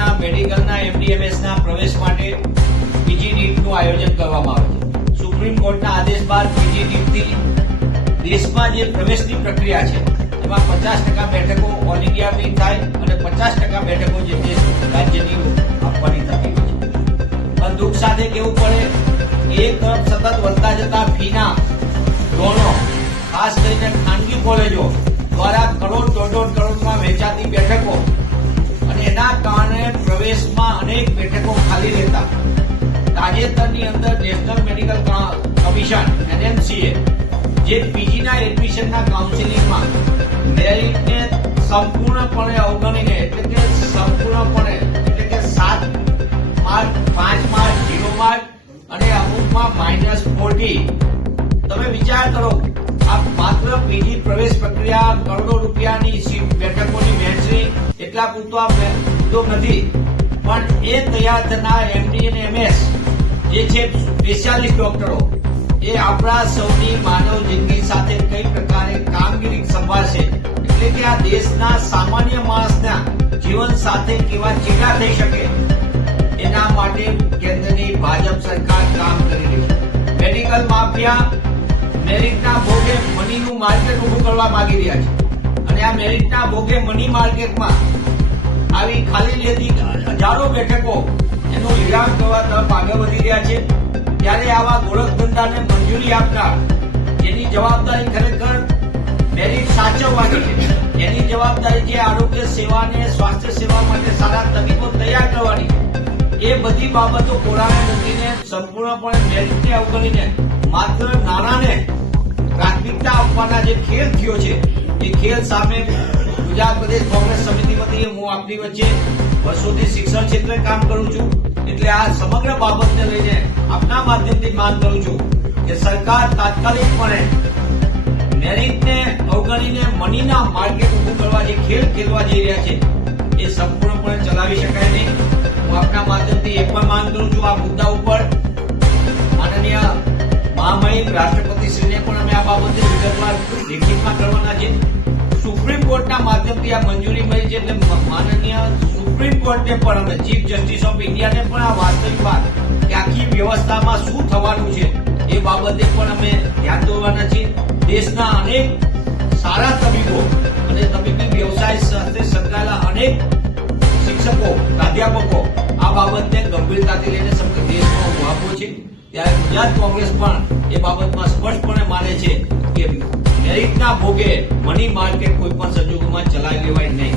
કોર્ટના મેડિકલના એમડીએમએસના પ્રવેશ માટે પીજી નીટનું આયોજન કરવામાં આવે છે. સુપ્રીમ કોર્ટના આદેશ બાદ પીજી નીટથી દેશમાં જે પ્રવેશની પ્રક્રિયા છે એમાં 50% બેઠકો ઓલ ઇન્ડિયાની થાય અને 50% બેઠકો જે તે રાજ્યની આપવાની થતી હોય છે. પણ દુઃખ સાથે કહેવું પડે, એક તરફ સતત વધતા જતા ફીના ધોરણો, ખાસ કરીને ખાનગી કોલેજો દ્વારા દોઢ કરોડમાં વેચાતી બેઠકો અને એના કારણે પ્રવેશમાં અનેક બેઠકો ખાલી રહેતા. તાજેતરની અંદર નેશનલ મેડિકલ કમિશન NMCએ જે પીજીના એડમિશનના કાઉન્સિલિંગમાં મેરિટને સંપૂર્ણપણે અવગણીને એટલે કે 7 માર્ક, 5 માર્ક, 0 માર્ક અને અમુકમાં -40. તમે વિચાર કરો, આ માત્ર પીજી પ્રવેશ પ્રક્રિયા કરોડો રૂપિયાની સીટ બેઠકોની વહેંચણી એટલા પૂરતો આ મુદ્દો નથી, પણ એ તૈયાર થનાર MD અને MS જે છે સ્પેશિયાલિસ્ટ ડોક્ટરો, એ આપણા સૌની માનવ જિંદગી સાથે કઈ પ્રકારે કામગીરી સંભાળશે, એટલે કે આ દેશના સામાન્ય માણસના જીવન સાથે કેવા ચેડા થઈ શકે એના માટે કેન્દ્રની ભાજપ સરકાર કામ કરી રહી છે. મેડિકલ માફિયા મેરિટના ભોગે મનીનું માર્કેટ ઉભું કરવા માંગી રહ્યા છે અને આ મેરિટના ભોગે મની માર્કેટમાં આવી ખાલી લેતી હજારો બેઠકો એનું લીલામ કરવા તરફ આગળ વધી રહ્યા છે. ત્યારે આવા ગોળખ ધંધાને મંજૂરી આપનાર એની જવાબદારી ખરેખર મેરિટ સાચવવાની છે. એની જવાબદારી છે આરોગ્ય સેવાને, સ્વાસ્થ્ય સેવા માટે સારા તબીબો તૈયાર કરવાની. એ બધી બાબતો કોરાને મૂકીને સંપૂર્ણપણે મેરિટને અવગણીને માત્ર નાણાંને પ્રાથમિકતા આપવાના જે ખેલ થયો છે, એ ખેલ સામે ગુજરાત પ્રદેશ કોંગ્રેસ સમિતિ વતી હું આપની વચ્ચે વર્ષોથી શિક્ષણ ક્ષેત્રે કામ કરું છું, એટલે આ સમગ્ર બાબતને લઈને આપના માધ્યમથી માંગ કરું છું કે સરકાર તાત્કાલિકપણે મેરિટને અવગણીને મનીના માર્કેટ ઉભું કરવા જે ખેલ ખેલવા જઈ રહ્યા છે એ સંપૂર્ણપણે ચલાવી શકાય નહીં. હું આપના માધ્યમથી એ પણ માંગ કરું છું આ મુદ્દા ઉપર માનનીય મહામહિમ રાષ્ટ્રપતિશ્રીને પણ અમે આ બાબતે વિગતવાર લેખિતમાં કરવાના છે. સુપ્રીમ કોર્ટના માધ્યમથી આ મંજૂરી મળી છે એટલે માનનીય સુપ્રીમ કોર્ટને પણ અમે ચીફ જસ્ટિસ ઓફ ઇન્ડિયાને પણ આ વાસ્તવિક વાત કે આખી વ્યવસ્થામાં શું થવાનું છે એ બાબતે પણ અમે ધ્યાન દોરવાના છીએ. દેશના અનેક સારા તબીબો અને તબીબી વ્યવસાય સાથે સંકળાયેલા અનેક શિક્ષકો, પ્રાધ્યાપકો આ બાબતને ગંભીરતાથી લઈને સમગ્ર દેશમાં ઉભાવો છે. ત્યારે ગુજરાત કોંગ્રેસ પણ એ બાબતમાં સ્પષ્ટપણે માને છે કે મેરિટના ભોગે મની માર્કેટ કોઈ પણ સંજોગોમાં ચલાવી લેવાય નહીં.